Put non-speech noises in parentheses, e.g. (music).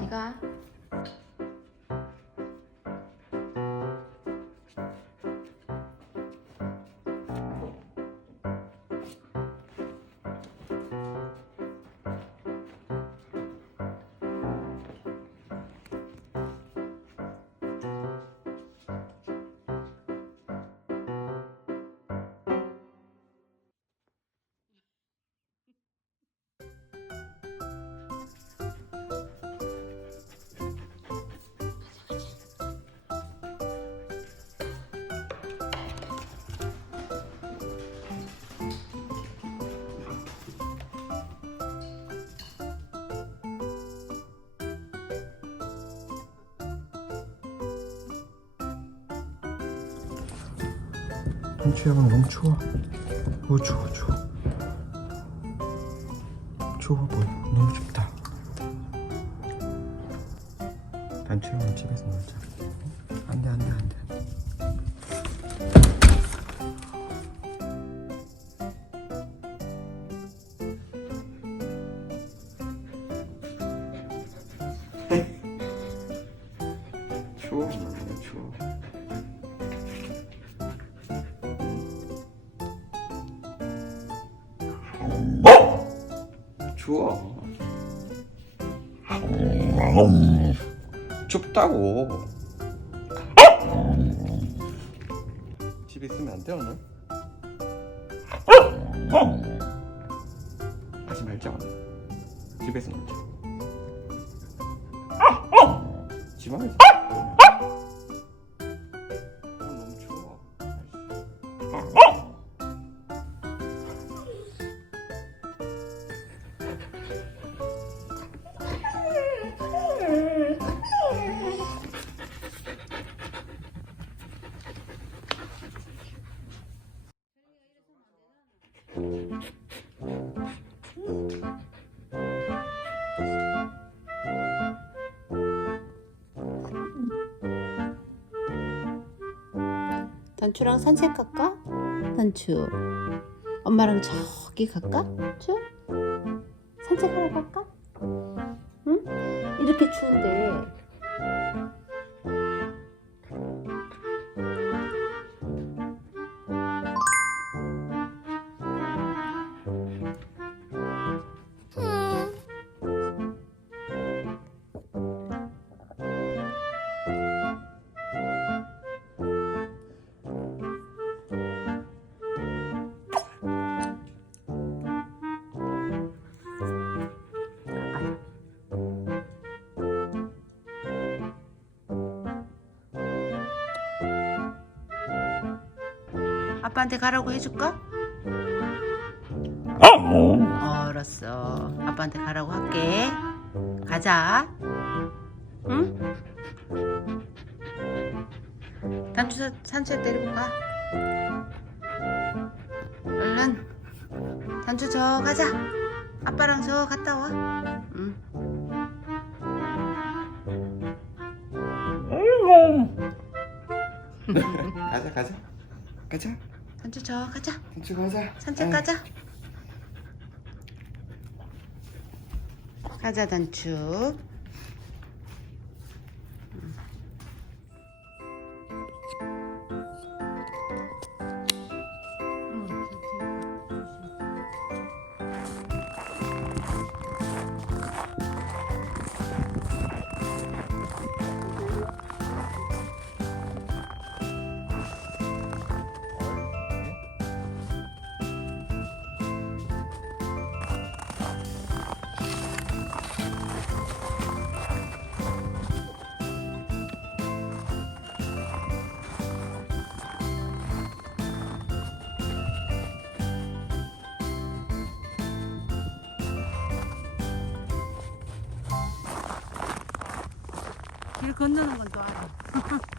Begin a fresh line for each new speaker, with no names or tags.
thì.
단추야 방 너무 추워. 어 추워 추워. 추워 보여. 너무 춥다. 단추야 방 집에서 놀자 추워. 춥다고. 집에 있으면 안 돼 오늘? 하지 말자 오늘. 집에서 놀자. 집안에서.
단추랑 산책 갈까? 단추. 엄마랑 저기 갈까? 단추? 산책하러 갈까? 응? 이렇게 추운데. 아빠한테 가라고 해줄까? 어, 알았어. 아빠한테 가라고 할게. 가자. 응? 단추 사- 산책 데리고 가. 얼른. 단추 저 가자. 아빠랑 저 갔다 와. 응. (laughs)
가자 가자 가자
단추 저 가자.
단추 가자
산책 가자. 가자 단추. 길 건너는 건 또 알아. (laughs)